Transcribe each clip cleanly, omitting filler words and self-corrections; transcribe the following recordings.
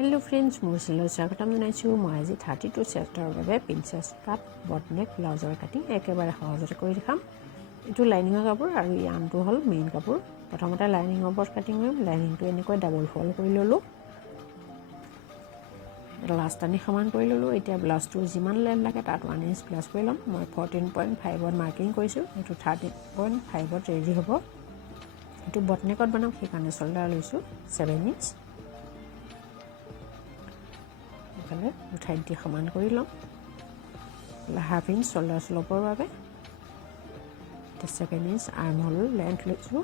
Hello friends, মোৰ চেনেলত স্বাগতম জনাইছোঁ। মই আজি 32 চেপ্টাৰৰ বাবে প্ৰিন্সেছ কাট বটনেক ব্লাউজৰ কাটিং একেবাৰে সহজতে কৰি দেখাম। এইটো লাইনিঙৰ কাপোৰ আৰু এই আনটো হ'ল মেইন কাপোৰ। প্ৰথমতে লাইনিঙৰ ওপৰত কাটিং কৰিম। লাইনিংটো এনেকৈ ডাবল ফল্ড কৰি ল'লোঁ, লাষ্ট আনি সমান কৰি ল'লোঁ। এতিয়া ব্লাউজটো যিমান লেন্থ লাগে তাত 1 ইঞ্চ প্লাছ কৰি ল'ম। মই 14.5ত মাৰ্কিং কৰিছোঁ, এইটো 13.5ত ৰেডি হ'ব। এইটো বটনেকত বনাম, সেইকাৰণে চল্ডাৰ লৈছোঁ 7 ইঞ্চ। এইফালে উঠাই দি সমান কৰি ল'ম, হাফ ইঞ্চ চল্ডাৰ শ্ল'পৰ বাবে। এতিয়া 7 ইঞ্চ আৰ্ম হ'ল লেন্থ লৈছোঁ,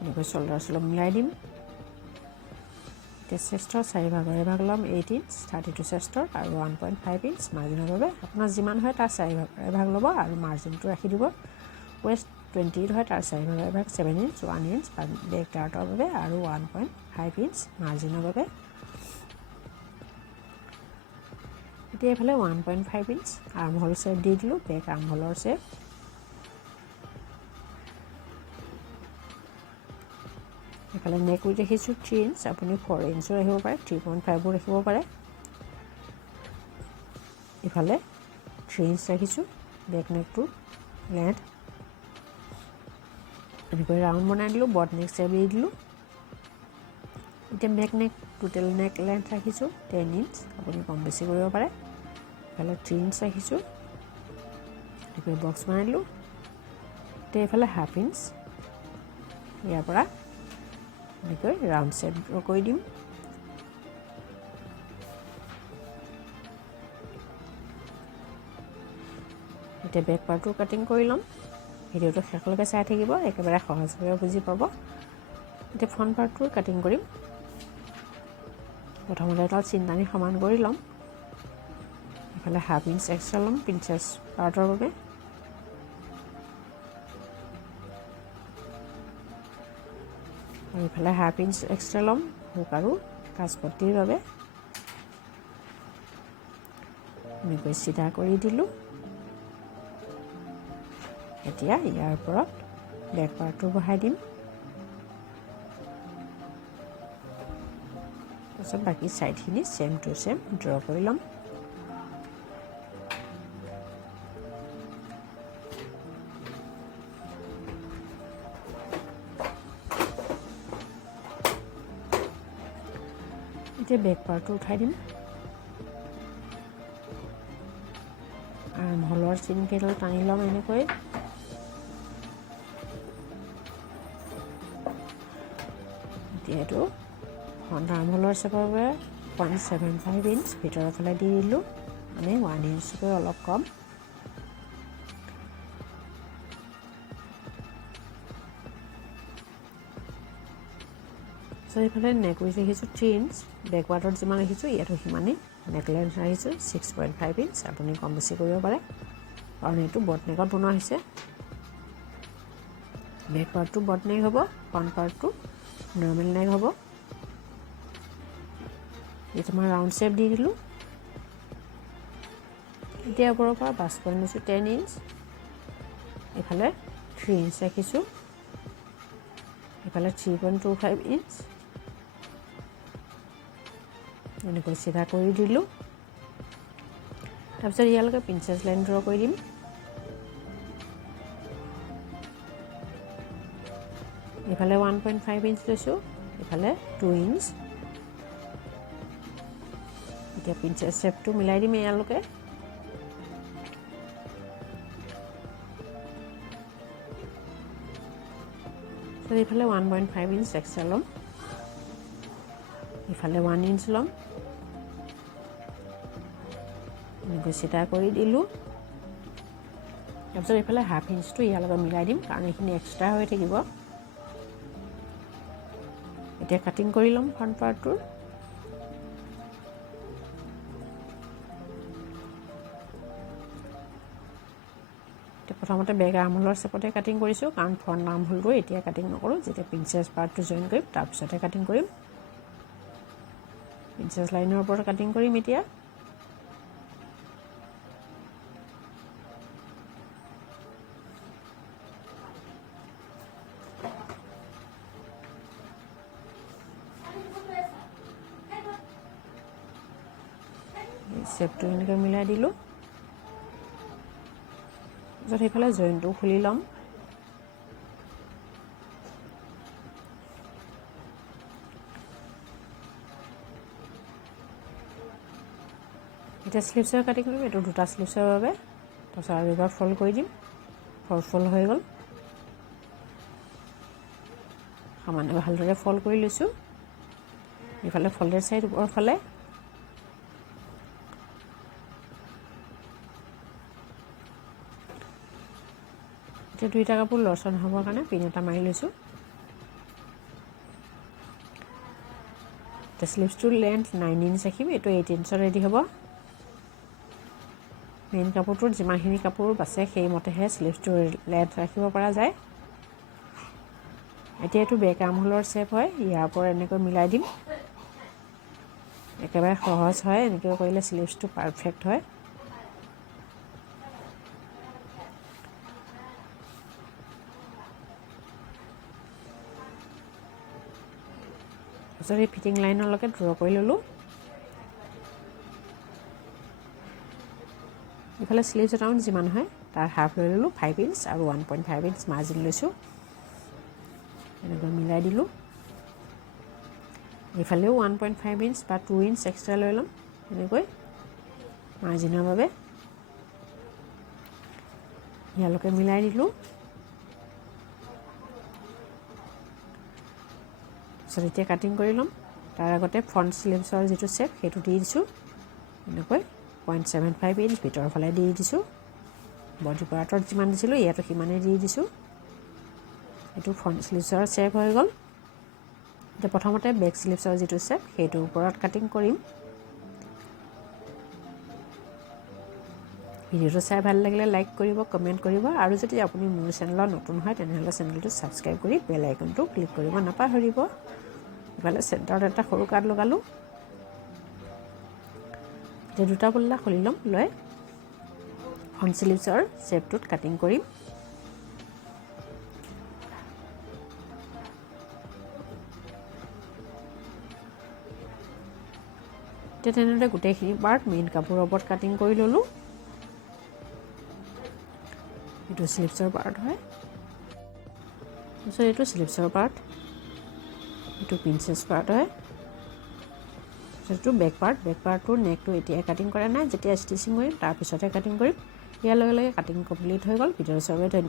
এনেকৈ চল্ডাৰ শ্ল'প মিলাই দিম। এতিয়া চেষ্টৰ 4 ভাগৰ এভাগ ল'ম, 8 ইঞ্চ 32 চেষ্টৰ আৰু 1.5 ইঞ্চ মাৰ্জিনৰ বাবে। আপোনাৰ যিমান হয় তাৰ 4 ভাগৰ এভাগ ল'ব আৰু মাৰ্জিনটো ৰাখি দিব। ৱেষ্ট 20 হয়, তাৰ 4 ভাগৰ এভাগ 7 ইঞ্চ, 1 ইঞ্চ বেক ডাৰ্টৰ বাবে আৰু 1.5 ইঞ্চ মাৰ্জিনৰ বাবে। এতিয়া এইফালে 1.5 ইঞ্চ আৰ্ম হোল শ্বেপ দি দিলোঁ, বেক আৰ্ম হোলৰ শ্বেপ। এইফালে নেক উইথ ৰাখিছোঁ 3 ইঞ্চ, আপুনি 4 ইঞ্চো ৰাখিব পাৰে, 3.5ও ৰাখিব পাৰে। ইফালে 3 ইঞ্চ ৰাখিছোঁ বেক নেকটোৰ লেন্থ। এনেকৈ ৰাউণ্ড বনাই দিলোঁ, বট নেক শ্বেপ দি দিলোঁ। এতিয়া বেক নেক টোটেল নেক লেন্থ ৰাখিছোঁ 10 ইঞ্চ, আপুনি কম বেছি কৰিব পাৰে। ইফালে 3 ইঞ্চ ৰাখিছোঁ, এনেকৈ বক্স বনাই দিলোঁ। এতিয়া এইফালে হাফ ইঞ্চ, ইয়াৰ পৰা এনেকৈ ৰাউণ্ড শ্বেপ ড্ৰ কৰি দিম। এতিয়া বেক পাৰ্টটো কাটিং কৰি ল'ম। ভিডিঅ'টো শেষলৈকে চাই থাকিব, একেবাৰে সহজভাৱে বুজি পাব। এতিয়া ফ্ৰণ্ট পাৰ্টটো কাটিং কৰিম। প্ৰথমতে এডাল চিনদানি সমান কৰি ল'ম। ইফালে হাফ ইঞ্চ এক্সট্ৰা ল'ম প্ৰিন্সেছ পাৰ্টৰ বাবে। আৰু ইফালে হাফ ইঞ্চ এক্সট্ৰা ল'ম হুক আৰু কাজপট্টিৰ বাবে। এনেকৈ চিধা কৰি দিলোঁ। এতিয়া ইয়াৰ ওপৰত বেক পাৰ্টটো বহাই দিম। তাৰপিছত বাকী ছাইডখিনি ছেম টু ছেম ড্ৰ কৰি ল'ম। এতিয়া বেক পাৰ্টটো উঠাই দিম। আৰ্ম হোলৰ চিনকেইডাল টানি ল'ম এনেকৈ। এতিয়া এইটো ফ্ৰণ্ট আৰ্ম হোলৰ চেপৰ বাবে 0.75 ইঞ্চ ভিতৰৰ ফালে দি দিলোঁ, মানে 1 ইঞ্চকৈ অলপ কম। এইফালে নেক উইথ ৰাখিছোঁ 3 ইঞ্চ, বেক পাৰ্টত যিমান ৰাখিছোঁ ইয়াতো সিমানেই। নেক লেন্থ ৰাখিছোঁ 6.5 ইঞ্চ, আপুনি কম বেছি কৰিব পাৰে কাৰণ এইটো বট নেকত বনোৱা হৈছে। বেক পাৰ্টটো বট নেক হ'ব, ফ্ৰণ্ট পাৰ্টটো নৰ্মেল নেক হ'ব। এইটো মই ৰাউণ্ড শ্বেপ দি দিলোঁ। এতিয়া ওপৰৰ পৰা বাছ পইণ্ট লৈছোঁ 10 ইঞ্চ, এইফালে 3 ইঞ্চ ৰাখিছোঁ, এইফালে 3.25 ইঞ্চ। এনেকৈ চিধা কৰি দিলোঁ। তাৰপিছত ইয়ালৈকে প্ৰিন্সেছ লাইন ড্ৰ কৰি দিম। এইফালে 1.5 ইঞ্চ লৈছোঁ, এইফালে 2 ইঞ্চ। এতিয়া প্ৰিন্সেছ শ্বেপটো মিলাই দিম ইয়ালৈকে। এইফালে 1.5 ইঞ্চ এক্সট্ৰা ল'ম, ইফালে 1 ইঞ্চ ল'ম। এনেকৈ চিধা কৰি দিলোঁ। তাৰপিছত এইফালে হাফ ইঞ্চটো ইয়াৰ লগত মিলাই দিম কাৰণ এইখিনি এক্সট্ৰা হৈ থাকিব। এতিয়া কাটিং কৰি ল'ম ফ্ৰণ্ট পাৰ্টটোৰ। এতিয়া প্ৰথমতে বেক আৰ্ম হোলৰ চেপতে কাটিং কৰিছোঁ কাৰণ ফ্ৰণ্ট আৰ্ম হোলটো এতিয়া কাটিং নকৰোঁ, যেতিয়া প্ৰিন্সেছ পাৰ্টটো জইন কৰিম তাৰপিছতে কাটিং কৰিম। প্ৰিন্সেছ লাইনৰ ওপৰত কাটিং কৰিম এতিয়া। শ্বেপটো এনেকৈ মিলাই দিলোঁ। তাৰপিছত সেইফালে জইনটো খুলি ল'ম। এতিয়া স্লিভছৰ কাটিং কৰিম। এইটো দুটা স্লিভছৰ বাবে। তাৰপিছত আৰু এবাৰ ফল্ড কৰি দিম। ফল্ড হৈ গ'ল। সমানে ভালদৰে ফল্ড কৰি লৈছোঁ। ইফালে ফল্ডেড ছাইড ওপৰৰ ফালে। এতিয়া দুইটা কাপোৰ লৰচৰ নহ'বৰ কাৰণে পিন এটা মাৰি লৈছোঁ। এতিয়া স্লিভছটোৰ লেন্থ 9 ইঞ্চ ৰাখিম। এইটো 8 ইঞ্চত ৰেডি হ'ব। মেইন কাপোৰটোত যিমানখিনি কাপোৰ বাছে সেইমতেহে স্লিভছটোৰ লেন্থ ৰাখিব পৰা যায়। এতিয়া এইটো বেক আৰ্মহোলৰ শ্বেপ হয়। ইয়াৰ পৰা এনেকৈ মিলাই দিম। একেবাৰে সহজ হয়। এনেকৈ কৰিলে স্লিভছটো পাৰফেক্ট হয়। তাৰপিছত এই ফিটিং লাইনলৈকে ড্ৰ কৰি ল'লোঁ। ইফালে স্লিভছ ৰাউণ্ড যিমান হয় তাৰ হাফ লৈ ল'লোঁ। 5 ইঞ্চ আৰু 1.5 ইঞ্চ মাৰ্জিন লৈছোঁ। এনেকৈ মিলাই দিলোঁ। এইফালেও 1.5 ইঞ্চ বা 2 ইঞ্চ এক্সট্ৰা লৈ ল'ম। এনেকৈ মাৰ্জিনৰ বাবে ইয়ালৈকে মিলাই দিলোঁ। তাৰপিছত এতিয়া কাটিং কৰি ল'ম। তাৰ আগতে ফ্ৰণ্ট স্লিভছৰ যিটো শ্বেপ সেইটো দি দিছোঁ। এনেকৈ 0.75 ইঞ্চ ভিতৰৰ ফালে দি দিছোঁ। বডি পাৰ্টত যিমান দিছিলোঁ ইয়াতো সিমানেই দি দিছোঁ। এইটো ফ্ৰণ্ট স্লিভছৰ শ্বেপ হৈ গ'ল। এতিয়া প্ৰথমতে বেক স্লিভছৰ যিটো শ্বেপ সেইটোৰ ওপৰত কাটিং কৰিম। ভিডিঅ'টো চাই ভাল লাগিলে লাইক কৰিব, কমেণ্ট কৰিব আৰু যদি আপুনি মোৰ চেনেলত নতুন হয় তেনেহ'লে চেনেলটো ছাবস্ক্ৰাইব কৰি বেল আইকনটো ক্লিক কৰিব নাপাহৰিব। ইফালে চেণ্টাৰত এটা সৰু কাট লগালোঁ। এতিয়া দুটা পল্লা খুলি ল'ম। লৈ ফ্ৰণ্ট স্লিভছৰ শ্বেপটোত কাটিং কৰিম। এতিয়া তেনেদৰে গোটেইখিনি পাৰ্ট মেইন কাপোৰৰ ওপৰত কাটিং কৰি ল'লোঁ। এইটো স্লিভছৰ পাৰ্ট হয়। তাৰপিছত এইটো স্লিভছৰ পাৰ্ট। এইটো প্ৰিন্সেছ পাৰ্ট হয়। এইটো বেক পাৰ্ট। বেক পাৰ্টটোৰ নেকটো এতিয়া কাটিং কৰা নাই। যেতিয়া ষ্টিচিং কৰিম তাৰপিছতহে কাটিং কৰিম। ইয়াৰ লগে লগে কাটিং কমপ্লিট হৈ গ'ল। ভিডিঅ'টো চাবলৈ ধন্যবাদ।